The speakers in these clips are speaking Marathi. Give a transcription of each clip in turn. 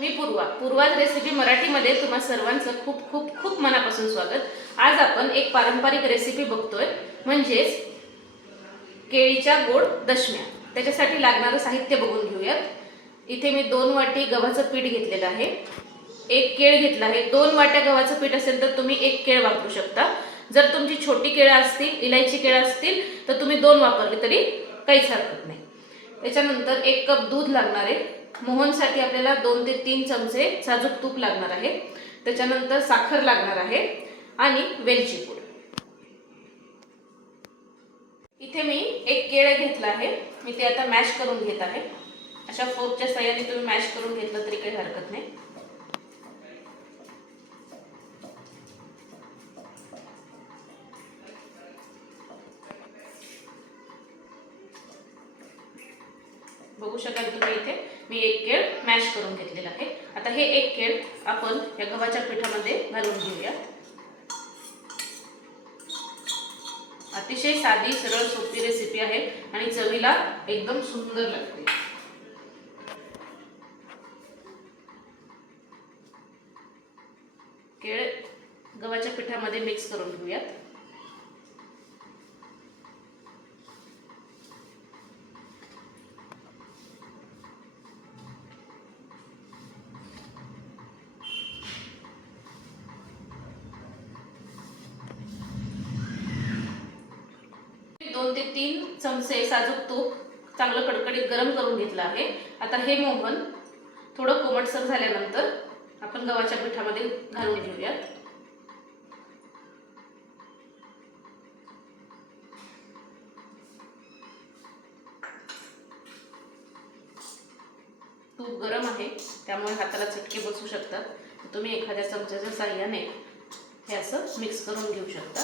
मी पूर्वा. पूर्वाज रेसिपी मराठीमध्ये तुम्हा सर्वांचं खूप खूप खूप मनापासून स्वागत. आज आपण एक पारंपरिक रेसिपी बघतोय. म्हणजेच केळीच्या गोड दशम्या. त्याच्यासाठी लागणारं साहित्य बघून घेऊयात. इथे मी दोन वाटी गव्हाचं पीठ घेतलेलं आहे. एक केळ घेतलं आहे. दोन वाट्या गव्हाचं पीठ असेल तर तुम्ही एक केळ वापरू शकता. जर तुमची छोटी केळं असतील इलायची केळं असतील तर तुम्ही दोन वापरले तरी काहीच हरकत नाही. त्याच्यानंतर एक कप दूध लागणार आहे. मोहनसाठी आपल्याला दोन ते तीन चमचे साजूक तूप लागणार आहे. त्याच्यानंतर साखर लागणार आहे आणि वेलची पूड. इथे मी एक केळ घेतला आहे. मी ते आता मॅश करून घेत आहे. अशा फोर्कच्या सहाय्याने तुम्ही मॅश करून घेतलं तरी काही हरकत नाही. हे एक केळ आपण या गव्हाच्या पिठामध्ये घालून घेऊया. अतिशय साधी सरळ सोपी रेसिपी आहे आणि चवीला एकदम सुंदर लागते. केळ गव्हाच्या पिठामध्ये मिक्स करून घेऊयात. ते तीन चमचे साजूक तूप चांगलं कडकडीत गरम करून घेतलं आहे. आता हे मोहन थोडं कोमटसर झाल्यानंतर आपण गव्हाच्या पिठामध्ये घालून घेऊयात. तूप गरम आहे त्यामुळे हाताला चटके बसू शकतात. तुम्ही एखाद्या चमच्याच्या साह्याने हे असं मिक्स करून घेऊ शकता.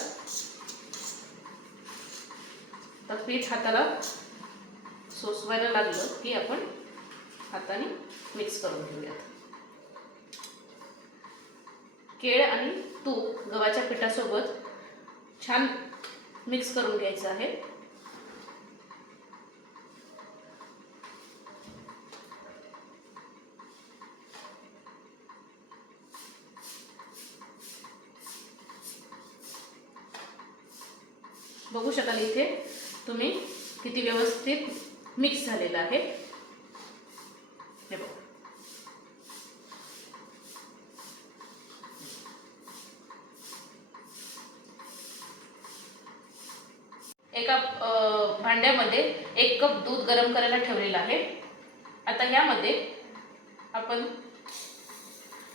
तर पीठ हाताला सोसवायला लागलं की आपण हाताने मिक्स करून घेऊयात. केळ आणि तूप गव्हाच्या पिठासोबत छान मिक्स करून घ्यायचं आहे. बघू शकाल इथे तुम्ही किती व्यवस्थित मिक्स झालेलं आहे. हे बघ. एका भांड्यामध्ये एक कप दूध गरम करायला ठेवलेलं आहे. आता यामध्ये आपण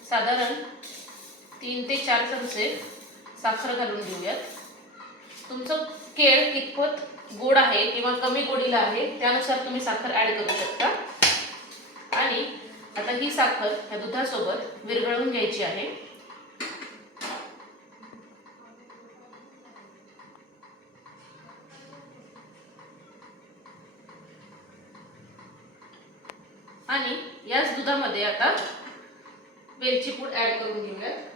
साधारण तीन ते चार चमचे साखर घालून घेऊयात. तुमचं केळ कितपत गोड आहे किंवा कमी गोडीला आहे त्यानुसार तुम्ही साखर ॲड करू शकता. आणि आता ही साखर ह्या दुधासोबत विरघळून घ्यायची आहे. आणि याच दुधामध्ये आता वेलची पूड ॲड करून घेऊयात.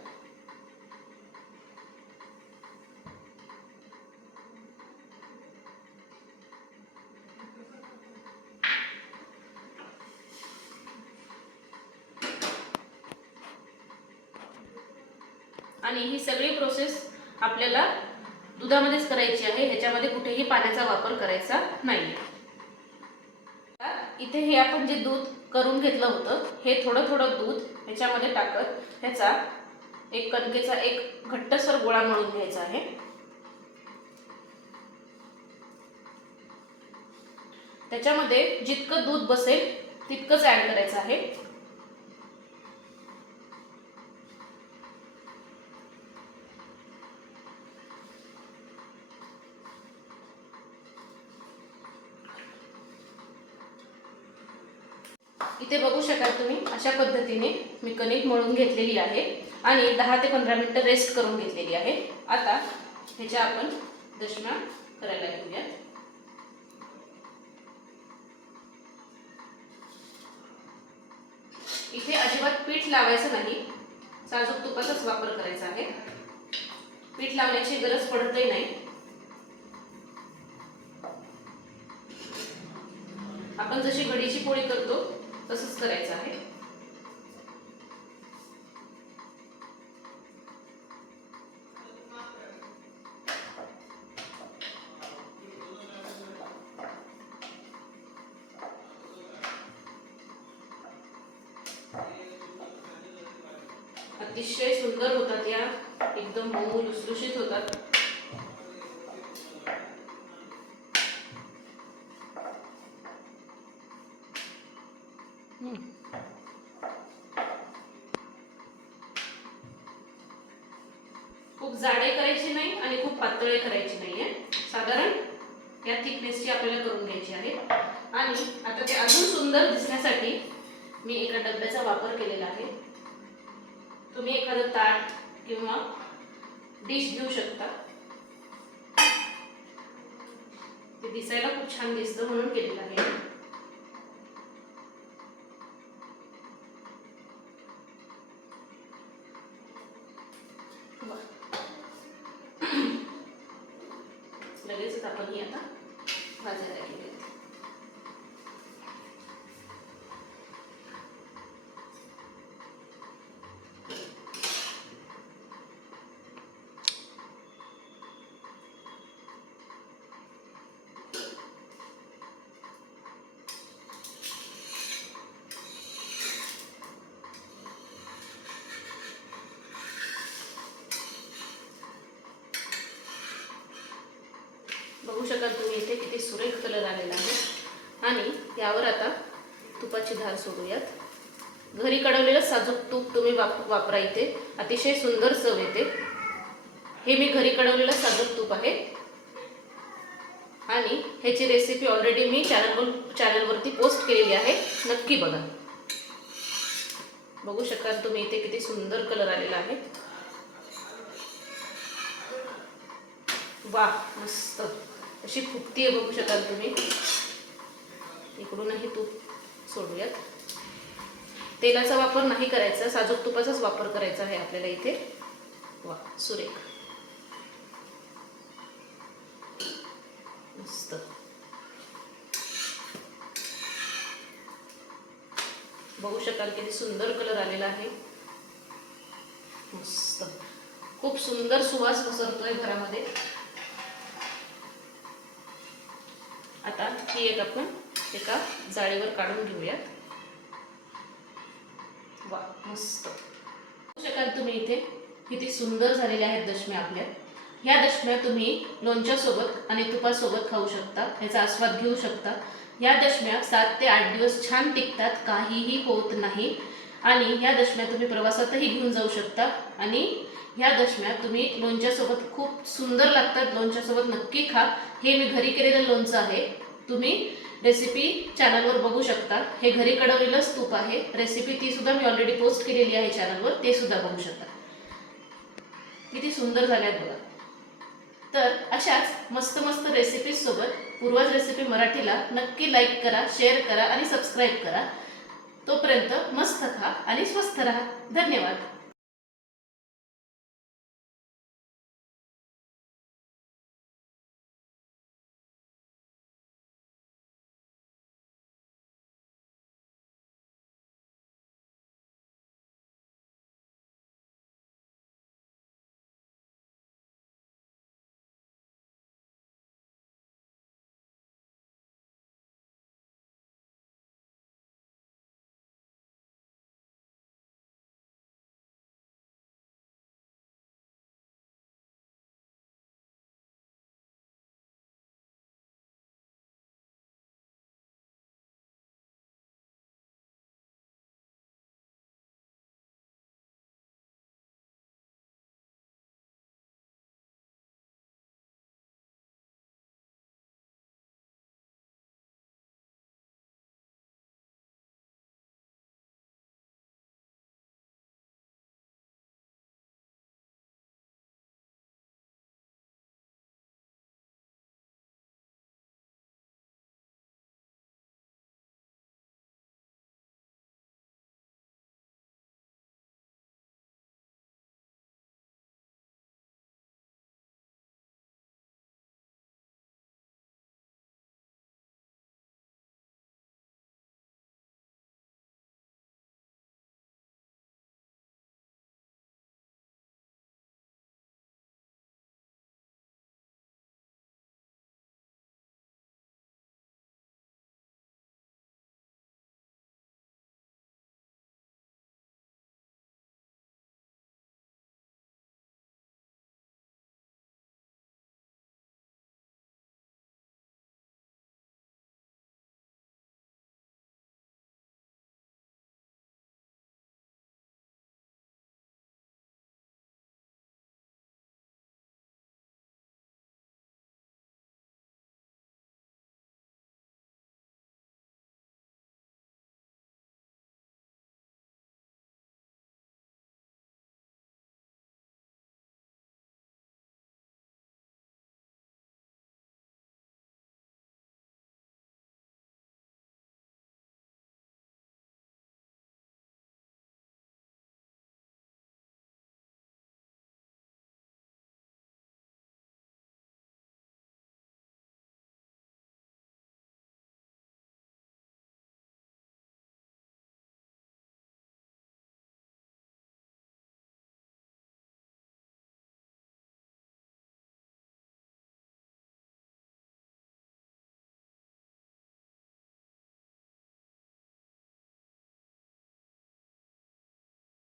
आणि ही सगळी प्रोसेस आपल्याला दुधामध्येच करायची आहे. ह्याच्यामध्ये कुठेही पाण्याचा वापर करायचा नाही. इथे हे आपण जे दूध करून घेतलं होतं हे थोडं थोडं दूध ह्याच्यामध्ये टाकत ह्याचा एक कणकेचा एक घट्टसर गोळा म्हणून घ्यायचा आहे. त्याच्यामध्ये जितकं दूध बसेल तितकंच ऍड करायचं आहे. ते बघू शकाल तुम्ही. अशा पद्धतीने मी कणिक मळून घेतलेली आहे आणि दहा ते पंधरा मिनटं रेस्ट करून घेतलेली आहे. आता ह्याच्या आपण दशम्या करायला घेऊयात. इथे अजिबात पीठ लावायचं नाही. साजूक तुपाचाच वापर करायचा आहे. पीठ लावण्याची गरज पडतही नाही. आपण जशी घडीची पोळी करतो तसंच करायचं आहे. अतिशय सुंदर होतात या. एकदम मऊ लुसलुशीत होतात. खूप जाडे करायचे नाही आणि खूप पातळही करायची नाहीये साधारण या थिकनेसची आपल्याला करून घ्यायची आहे. आणि आता ते अजून सुंदर दिसण्यासाठी मी एका डब्याचा वापर केलेला आहे. तुम्ही एखादं ताट किंवा डिश घेऊ शकता. ते दिसायला खूप छान दिसतं म्हणून केलेलं आहे. लगेचच आपण ही आता। भाजायला घेऊयात शकाल तुम्ही इथे किती सुरेख कलर आलेला आहे. आणि यावर आता तुपाची धार सोडूयात. घरी कढवलेलं साजूक तूप तुम्ही वाप वापरा इथे. अतिशय सुंदर चव येते. हे मी घरी कडवलेलं साजूक तूप आहे. आणि ह्याची रेसिपी ऑलरेडी मी चॅनलवर चॅनलवरती पोस्ट केलेली आहे. नक्की बघा. बघू शकाल तुम्ही इथे किती सुंदर कलर आलेला आहे. वा मस्त. अशी खुपती आहे बघू शकाल तुम्ही. इकडूनही तूप सोडूयात. तेलाचा वापर नाही करायचा साजूक तुपाचाच वापर करायचा आहे आपल्याला इथे. वा सुरेख. मस्त. बघू शकाल किती सुंदर कलर आलेला आहे. मस्त. खूप सुंदर सुवास पसरतोय घरामध्ये. आता ही एक आपण एका जाळीवर काढून घेऊयात. वा मस्त. शकाल तुम्ही इथे किती सुंदर झालेल्या आहेत दशम्या आपल्या. ह्या दशम्या तुम्ही लोणच्यासोबत आणि तुपासोबत खाऊ शकता ह्याचा आस्वाद घेऊ शकता. या दशम्या सात ते आठ दिवस छान टिकतात काहीही होत नाही. आणि ह्या दशम्या तुम्ही प्रवासातही घेऊन जाऊ शकता. आणि ह्या दशम्या तुम्ही लोणच्यासोबत खूप सुंदर लागतात. लोणच्यासोबत नक्की खा. हे मी घरी केलेलं लोणचं आहे. तुम्ही रेसिपी चॅनलवर बघू शकता. हे घरी कडवलेलंच तूप आहे. रेसिपी ती सुद्धा मी ऑलरेडी पोस्ट केलेली आहे चॅनलवर ते सुद्धा बघू शकता. किती सुंदर झाल्यात बघा. तर अशाच मस्त मस्त रेसिपीजसोबत पूर्वज रेसिपी मराठीला नक्की लाईक करा शेअर करा आणि सबस्क्राईब करा. तोपर्यंत मस्त खा आणि स्वस्थ राहा. धन्यवाद.